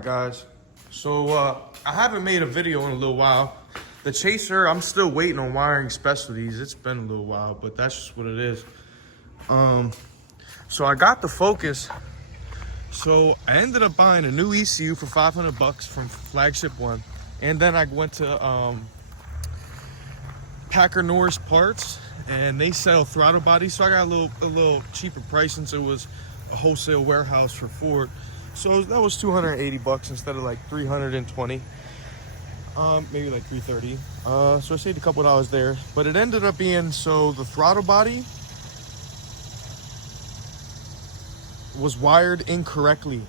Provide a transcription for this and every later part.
Alright guys, so I haven't made a video in a little while. The chaser, I'm still waiting on wiring specialties. It's been a little while, but that's just what it is. So I got the Focus. So I ended up buying a new ECU for 500 bucks from Flagship One. And then I went to Packer Norris Parts, and they sell throttle bodies. So I got a little cheaper price since it was a wholesale warehouse for Ford. So that was 280 bucks instead of like 320, maybe like 330. So I saved a couple dollars there, but it ended up being, so the throttle body was wired incorrectly.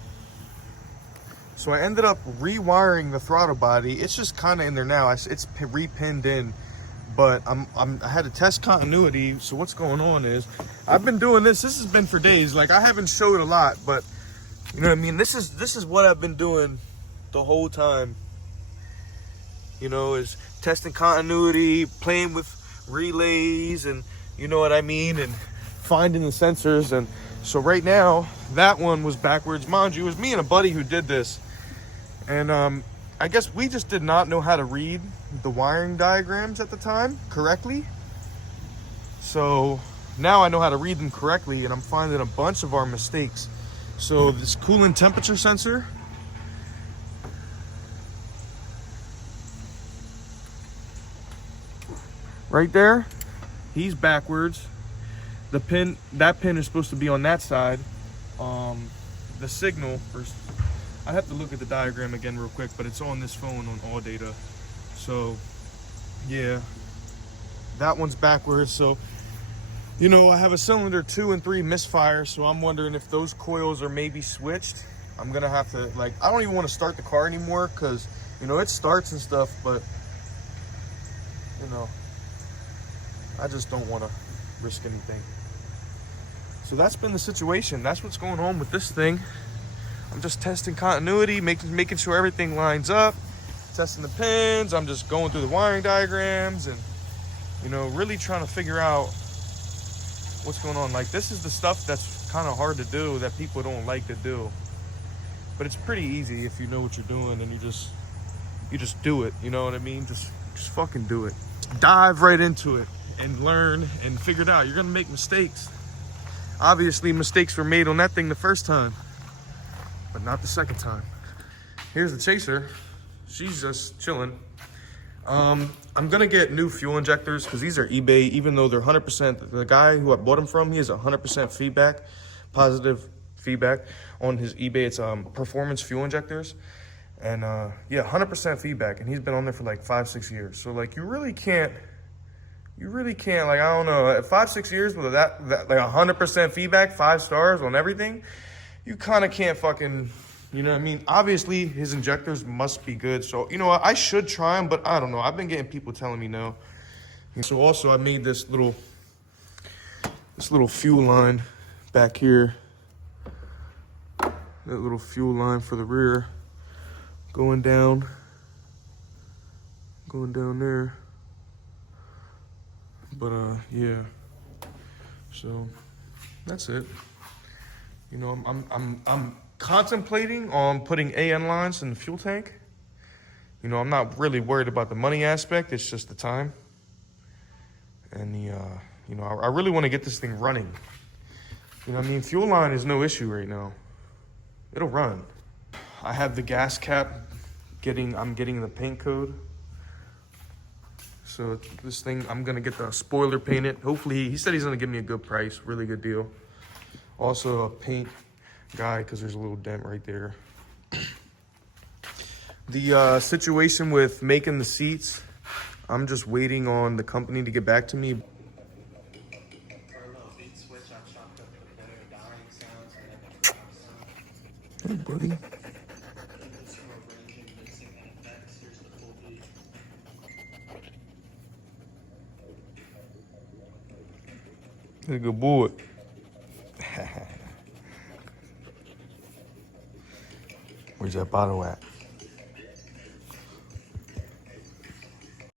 So I ended up rewiring the throttle body. It's just kind of in there now. It's re-pinned in, but I had to test continuity. So what's going on is I've been doing this. This has been for days. Like, I haven't showed a lot, but you know what I mean? This is what I've been doing the whole time. You know, is testing continuity, playing with relays, and you know what I mean, and finding the sensors. And so right now, that one was backwards. Mind you, it was me and a buddy who did this. And I guess we just did not know how to read the wiring diagrams at the time correctly. So now I know how to read them correctly, and I'm finding a bunch of our mistakes. So this coolant temperature sensor, right there, he's backwards. The pin, that pin is supposed to be on that side. The signal, I have to look at the diagram again real quick, but it's on this phone on all data. So yeah, that one's backwards. So you know, I have a cylinder 2 and 3 misfire, so I'm wondering if those coils are maybe switched. I'm gonna have to, like, I don't even want to start the car anymore because, you know, it starts and stuff, but, you know, I just don't want to risk anything. So that's been the situation. That's what's going on with this thing. I'm just testing continuity, making sure everything lines up, testing the pins. I'm just going through the wiring diagrams and, you know, really trying to figure out what's going on. Like, this is the stuff that's kind of hard to do, that people don't like to do, but it's pretty easy if you know what you're doing and you just do it. You know what I mean? Just fucking do it. Dive right into it and learn and figure it out. You're gonna make mistakes. Obviously mistakes were made on that thing the first time, but not the second time. Here's the chaser. She's just chilling. I'm gonna get new fuel injectors because these are eBay, even though they're 100%. The guy who I bought them from, he has 100% feedback, positive feedback on his eBay. It's performance fuel injectors, and yeah, 100% feedback, and he's been on there for like 5-6 years. So like, you really can't, like, I don't know, at 5-6 years with that like 100% feedback, 5 stars on everything, you kind of can't fucking, you know what I mean? Obviously, his injectors must be good. So, you know what? I should try them, but I don't know. I've been getting people telling me no. And so also, I made this little fuel line back here. That little fuel line for the rear. Going down there. But, yeah. So, that's it. You know, I'm contemplating on putting AN lines in the fuel tank. You know, I'm not really worried about the money aspect. It's just the time. And the, you know, I really want to get this thing running. You know what I mean? Fuel line is no issue right now. It'll run. I have the gas cap I'm getting the paint code. So this thing, I'm going to get the spoiler painted. Hopefully, he said he's going to give me a good price, really good deal. Also a paint guy, because there's a little dent right there. The situation with making the seats, I'm just waiting on the company to get back to me. Hey, buddy. He's a good boy. Where's that bottle at?